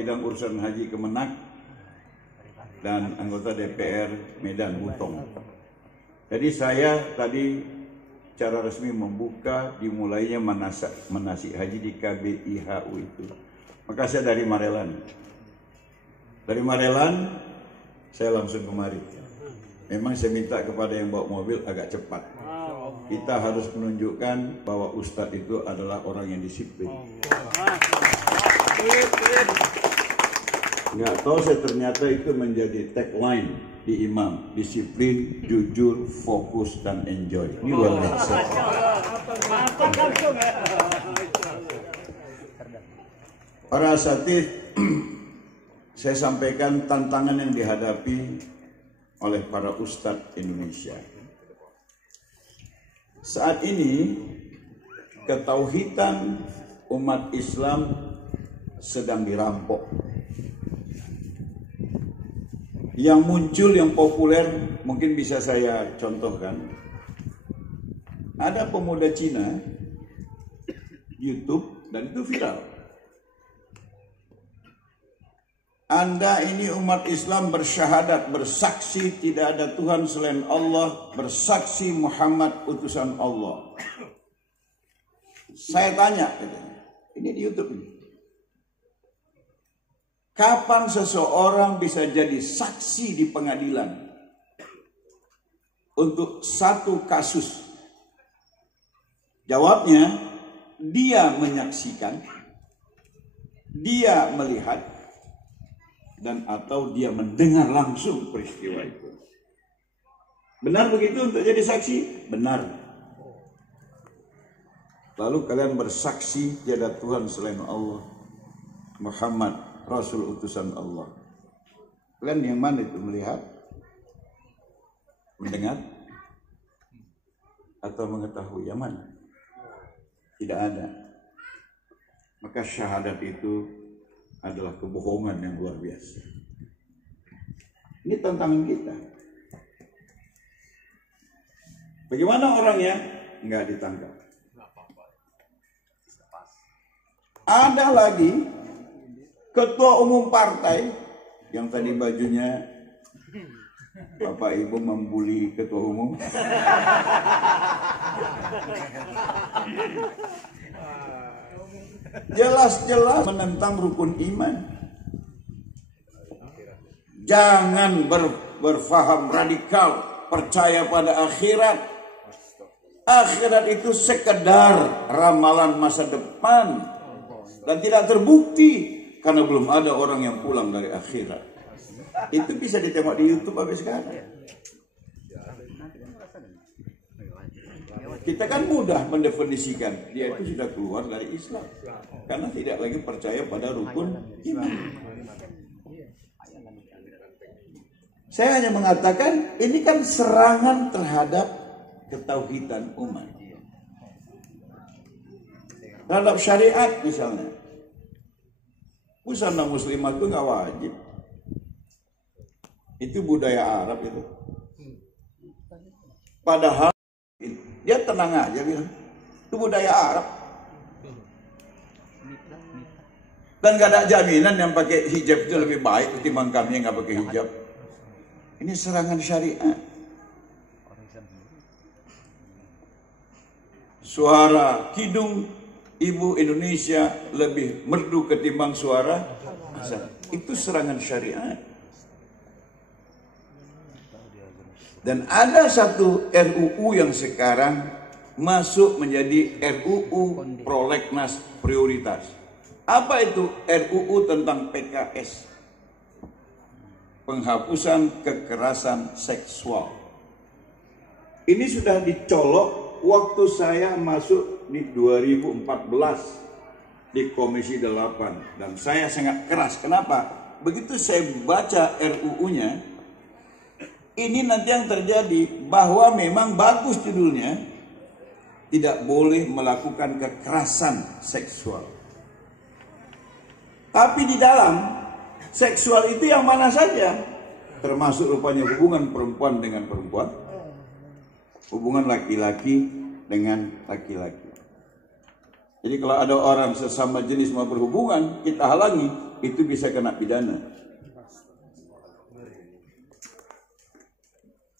Bidang Urusan Haji Kemenak dan anggota DPR Medan Butong. Jadi saya tadi secara resmi membuka dimulainya manasik haji di KBIHU itu. Maka saya dari Marelan. Dari Marelan saya langsung kemari. Memang saya minta kepada yang bawa mobil agak cepat. Kita harus menunjukkan bahwa Ustadz itu adalah orang yang disiplin. Nggak tahu saya ternyata itu menjadi tagline di imam. Disiplin, jujur, fokus, dan enjoy. Ini luar biasa. Para asatidz, saya sampaikan tantangan yang dihadapi oleh para ustadz Indonesia. Saat ini ketauhidan umat Islam sedang dirampok. Yang muncul yang populer mungkin bisa saya contohkan. Ada pemuda Cina YouTube dan itu viral. Anda ini umat Islam bersyahadat, bersaksi tidak ada Tuhan selain Allah, bersaksi Muhammad utusan Allah. Saya tanya, ini di YouTube nih. Kapan seseorang bisa jadi saksi di pengadilan untuk satu kasus? Jawabnya, dia menyaksikan, dia melihat, dan atau dia mendengar langsung peristiwa itu. Benar begitu untuk jadi saksi? Benar. Lalu kalian bersaksi tiada Tuhan selain Allah, Muhammad Rasul utusan Allah. Kalian yang mana itu, melihat, mendengar, atau mengetahui? Yang mana? Tidak ada. Maka syahadat itu adalah kebohongan yang luar biasa. Ini tantangan kita. Bagaimana orangnya? Enggak ditangkap. Ada lagi ketua umum partai yang tadi bajunya Bapak Ibu membuli ketua umum. Jelas-jelas menentang rukun iman. Jangan berfaham radikal, percaya pada akhirat. Akhirat itu sekedar ramalan masa depan dan tidak terbukti karena belum ada orang yang pulang dari akhirat. Itu bisa ditengok di YouTube sampai sekarang. Kita kan mudah mendefinisikan dia itu sudah keluar dari Islam karena tidak lagi percaya pada rukun iman. Saya hanya mengatakan ini kan serangan terhadap ketauhidan umat, terhadap syariat misalnya. Busana muslimah itu nggak wajib. Itu budaya Arab itu. Padahal dia tenang aja bilang, itu budaya Arab. Dan gak ada jaminan yang pakai hijab itu lebih baik ketimbang kami yang gak pakai hijab. Ini serangan syariat. Suara kidung ibu Indonesia lebih merdu ketimbang suara azan. Itu serangan syariat. Dan ada satu RUU yang sekarang masuk menjadi RUU prolegnas prioritas. Apa itu RUU tentang PKS? Penghapusan kekerasan seksual. Ini sudah dicolok waktu saya masuk di 2014 di Komisi 8. Dan saya sangat keras. Kenapa? Begitu saya baca RUU-nya, ini nanti yang terjadi bahwa memang bagus judulnya, tidak boleh melakukan kekerasan seksual. Tapi di dalam seksual itu yang mana saja, termasuk rupanya hubungan perempuan dengan perempuan, hubungan laki-laki dengan laki-laki. Jadi kalau ada orang sesama jenis mau berhubungan, kita halangi, itu bisa kena pidana.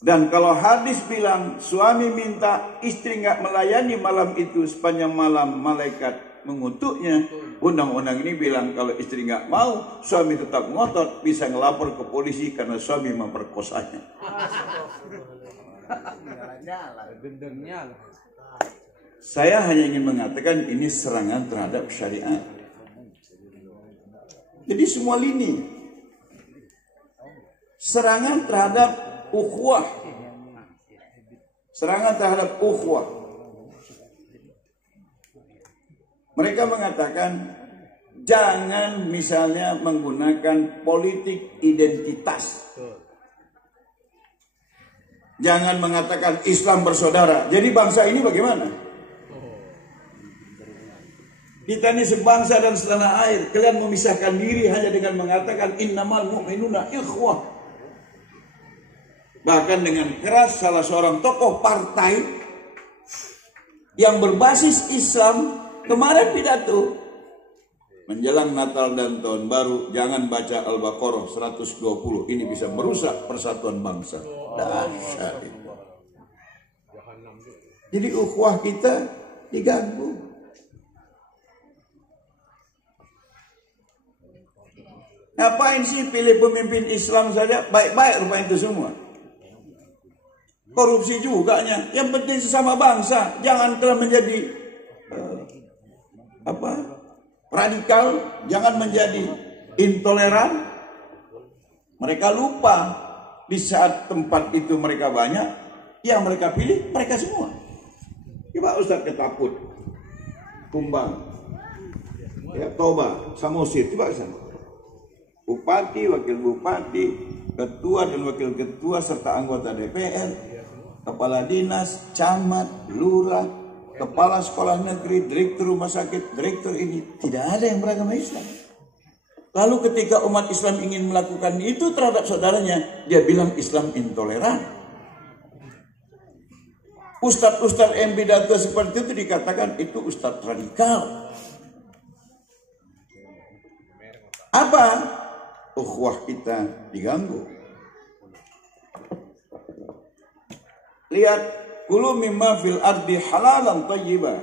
Dan kalau hadis bilang suami minta istri nggak melayani malam itu sepanjang malam malaikat mengutuknya, undang-undang ini bilang kalau istri nggak mau, suami tetap ngotot, bisa ngelapor ke polisi karena suami memperkosanya. Saya hanya ingin mengatakan ini serangan terhadap syariat. Jadi semua lini serangan terhadap ukhuwah, serangan terhadap ukhuwah. Mereka mengatakan jangan misalnya menggunakan politik identitas. Jangan mengatakan Islam bersaudara. Jadi bangsa ini bagaimana? Kita ini sebangsa dan setanah air. Kalian memisahkan diri hanya dengan mengatakan innamal mu'minuna ikhwah. Bahkan dengan keras salah seorang tokoh partai yang berbasis Islam kemarin pidato menjelang Natal dan Tahun Baru, jangan baca Al-Baqarah 120, ini bisa merusak persatuan bangsa. Dahsyat. Jadi ukhuwah kita diganggu. Ngapain sih pilih pemimpin Islam saja? Baik-baik rupanya itu semua. Korupsi juga nya. Yang penting sesama bangsa. Jangan telah menjadi radikal. Jangan menjadi intoleran. Mereka lupa di saat tempat itu mereka banyak, yang mereka pilih mereka semua. Coba Ustaz Ketaput, Kumbang, ya, Toba, Samosir, coba sana. Bupati, wakil bupati, ketua dan wakil ketua serta anggota DPR, kepala dinas, camat, lurah, kepala sekolah negeri, direktur rumah sakit, direktur ini, tidak ada yang beragama Islam. Lalu ketika umat Islam ingin melakukan itu terhadap saudaranya, dia bilang Islam intoleran. Ustadz-ustadz yang pidato seperti itu dikatakan itu ustadz radikal. Apa? Ukhuwah kita diganggu. Lihat, kulu mimma fil ardi halalan thayyiba.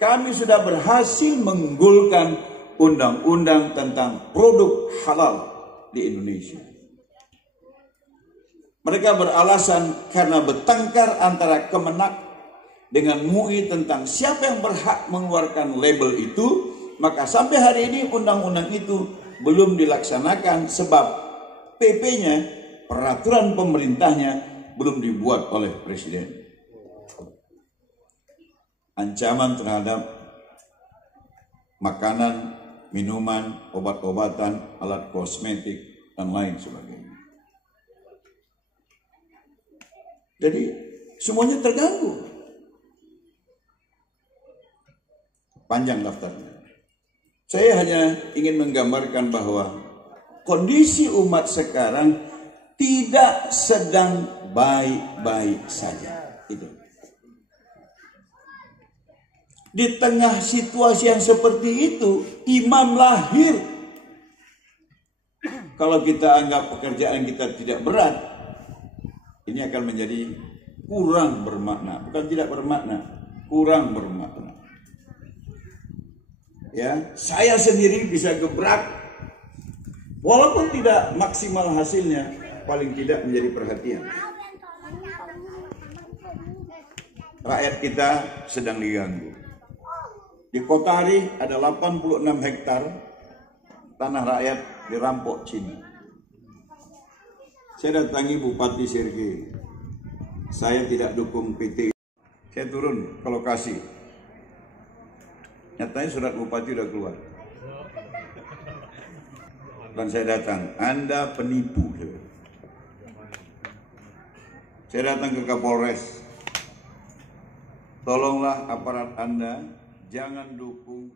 Kami sudah berhasil menggulkan undang-undang tentang produk halal di Indonesia. Mereka beralasan karena bertengkar antara Kemenak dengan MUI tentang siapa yang berhak mengeluarkan label itu, maka sampai hari ini undang-undang itu belum dilaksanakan sebab PP-nya, peraturan pemerintahnya belum dibuat oleh Presiden. Ancaman terhadap makanan, minuman, obat-obatan, alat kosmetik, dan lain sebagainya. Jadi semuanya terganggu. Panjang daftarnya. Saya hanya ingin menggambarkan bahwa kondisi umat sekarang tidak sedang baik-baik saja. Itu. Di tengah situasi yang seperti itu, imam lahir. Kalau kita anggap pekerjaan kita tidak berat, ini akan menjadi kurang bermakna. Bukan tidak bermakna, kurang bermakna. Ya, saya sendiri bisa gebrak, walaupun tidak maksimal hasilnya, paling tidak menjadi perhatian. Rakyat kita sedang diganggu. Di Kotari ada 86 hektar tanah rakyat dirampok Cina. Saya datangi Bupati Sirge. Saya tidak dukung PT. Saya turun ke lokasi. Nyatanya surat Bupati sudah keluar. Dan saya datang, Anda penipu. Saya datang ke Kapolres. Tolonglah aparat Anda jangan dukung